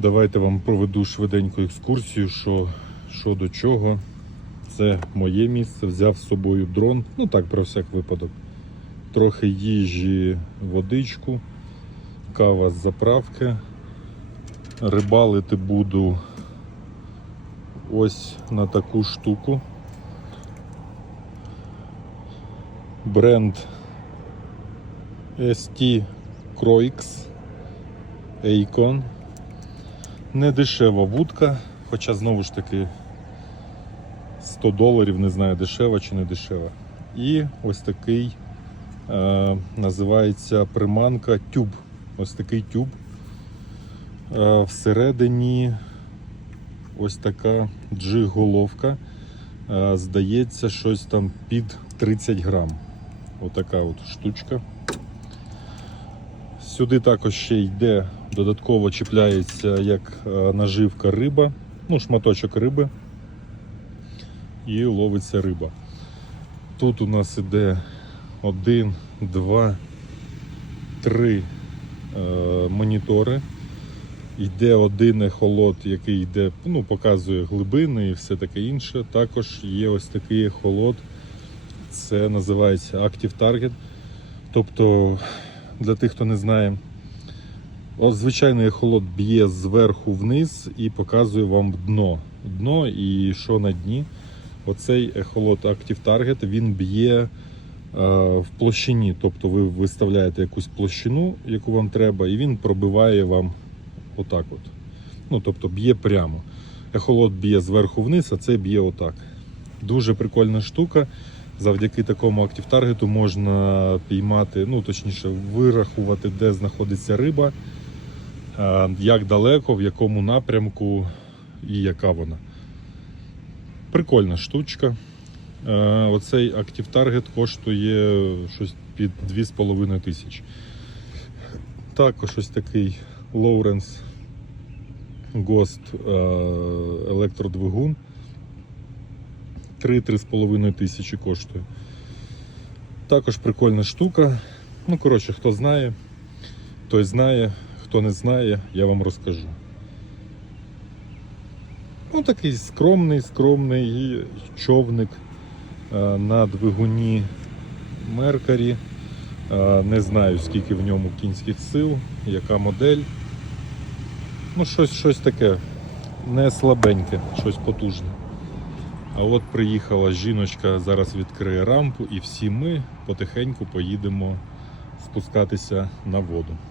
Давайте вам проведу швиденьку екскурсію, що, що до чого. Це моє місце, взяв з собою дрон, ну так, про всяк випадок. Трохи їжі, водичку, кава з заправки. Рибалити буду ось на таку штуку. Бренд ST Croix Acon. Не дешева вудка, хоча знову ж таки 100 доларів, не знаю, дешева чи не дешева. І ось такий е, називається приманка тюб. Ось такий тюб. Е, всередині ось така джиг-головка. Е, здається, щось там під 30 грам. Отака от штучка. Сюди також ще йде, додатково чіпляється як е, наживка риба, ну, шматочок риби. І ловиться риба. Тут у нас іде один, два, три е, монітори. Йде один ехолот, який йде, ну, показує глибини і все таке інше. Також є ось такий ехолот. Це називається Active Target. Тобто, для тих, хто не знає, ось звичайний ехолот б'є зверху вниз і показує вам дно. Дно і що на дні. Оцей ехолот Active Target він б'є е, в площині. Тобто ви виставляєте якусь площину, яку вам треба, і він пробиває вам отак. от. Ну, тобто б'є прямо. Ехолот б'є зверху вниз, а цей б'є отак. Дуже прикольна штука. Завдяки такому Active Target можна піймати, ну точніше, вирахувати, де знаходиться риба, е, як далеко, в якому напрямку і яка вона. Прикольна штучка. Е, Оцей Active Target коштує щось під 2,5 тисячі. Також ось такий Lawrence Ghost е, електродвигун. 3-3,5 тисячі коштує. Також прикольна штука. Ну, коротше, хто знає, той знає, хто не знає, я вам розкажу. Ну, такий скромний, скромний човник е, на двигуні Меркарі. Е, Не знаю, скільки в ньому кінських сил, яка модель. Ну, щось, щось таке не слабеньке, щось потужне. А от приїхала жіночка, зараз відкриє рампу, і всі ми потихеньку поїдемо спускатися на воду.